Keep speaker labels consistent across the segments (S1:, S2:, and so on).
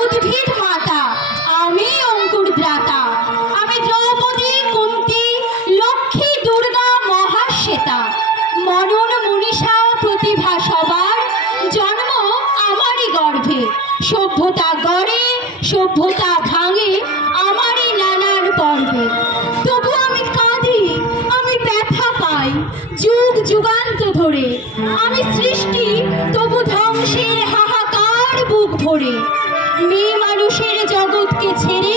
S1: উদ্ভিদ মাতা, আমি অঙ্কুর দ্রাতা। আমি দ্রৌপদী, কুন্তি, লক্ষ্মী, দুর্গা, মহাশ্বেতা। মনন মনীষা প্রতিভা সবার জন্ম আমারই গর্ভে। সভ্যতা গড়ে, সভ্যতা ভাঙে আমারই নানান পর্বে। তবু আমি কাঁদি, আমি ব্যথা পাই, যুগ যুগান্ত ধরে। আমি সৃষ্টি, তবু ধ্বংসের হাহাকার বুক ভরে। মেয়ে মানুষের জগৎকে ছেড়ে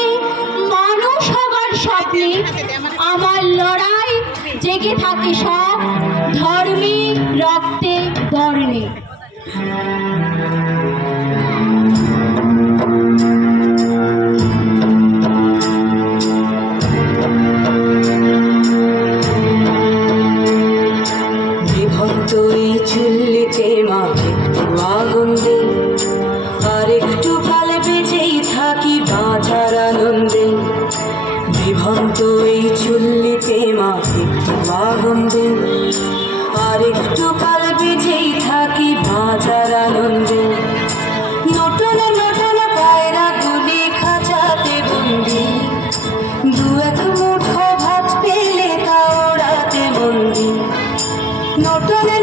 S1: মানুষ হবার স্বপ্নে আমার লড়াই জেগে থাকে সব ধর্মে রক্তে বর্ণে।
S2: একটু আগুন দে আর একটু কাল বেঁচেই থাকি বাঁচার আনন্দে নটন নটন পায়রা গুলি খাঁচাতে বন্দি। দু এক মুঠো ভাত পেলে তা ওড়াতে বন্দি। নটনে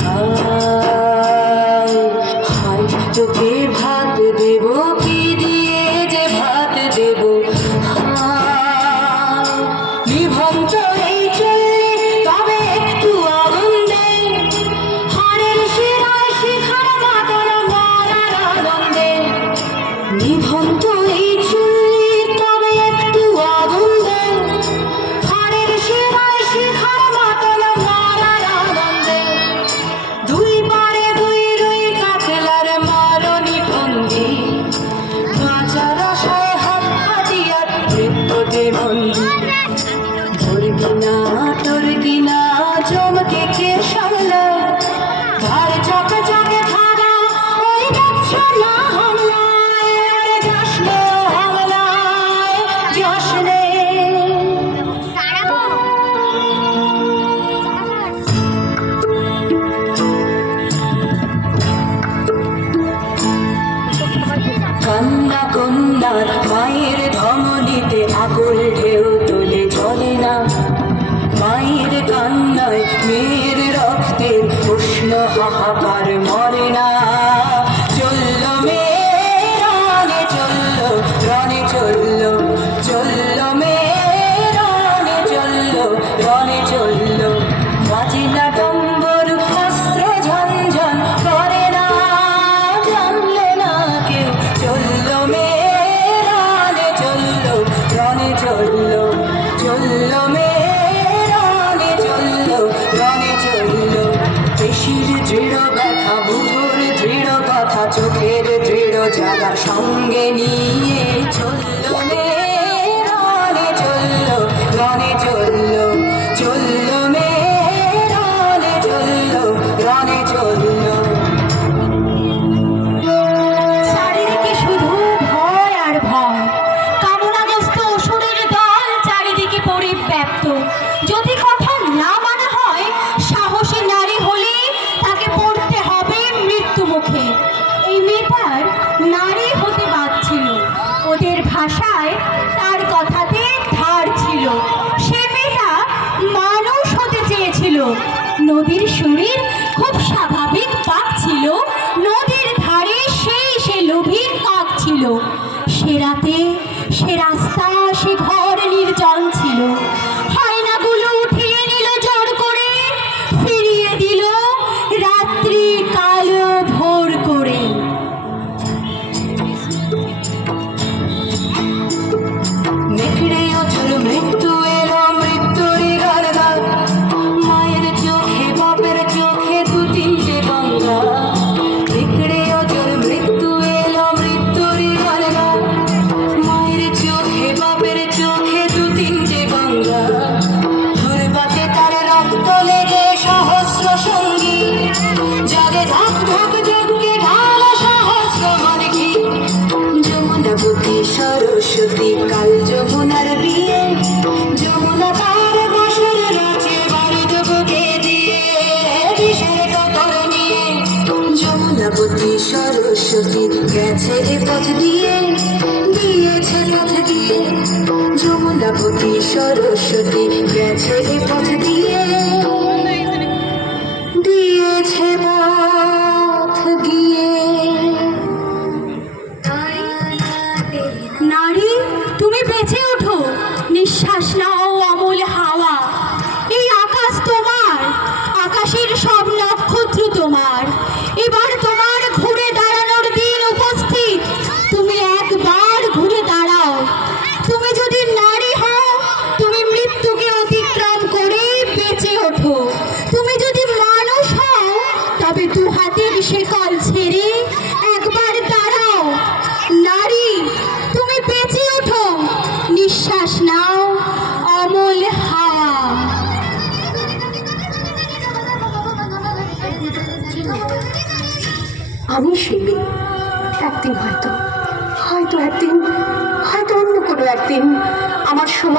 S2: হায়। কান্না মায়ের ধমনী নদীতে আকুল ঢেউ তুলে চলে না। মায়ের কান্নায় মেয়ের রক্তের উষ্ণ হাহাকার জ্বালা
S1: নদীর শরীর
S2: সরস্বতী কাল যমুনার বিয়ে। যমুনা তার বসর রাজে বাড়ি দেবকে দিয়ে বিষের কতর নিয়ে। যমুনাবতী সরস্বতী গেছে এ পথ দিয়ে। দিয়েছে পথ দিয়ে। যমুনাবতী সরস্বতী গেছে এ পথ দিয়ে। দিয়েছে পথ গিয়ে
S1: নারী তুমি বেঁচে ওঠো। নিঃশ্বাস নাও অমল হাওয়া। এই আকাশ তোমার, আকাশের সব নক্ষত্র তোমার। এবার তোমার ঘুরে দাঁড়ানোর দিন উপস্থিত। তুমি একবার ঘুরে দাঁড়াও। তুমি যদি নারী হও, তুমি মৃত্যুকে অতিক্রম করে বেঁচে ওঠো। তুমি যদি মানুষ হও, তবে দু হাতের শেকল ছেড়ে নিঃশ্বাস নাও, অমল হাওয়া
S3: আমি শিল্পী, একদিন হয়তো হয়তো একদিন, হয়তো অন্য কোনো একদিন আমার সময়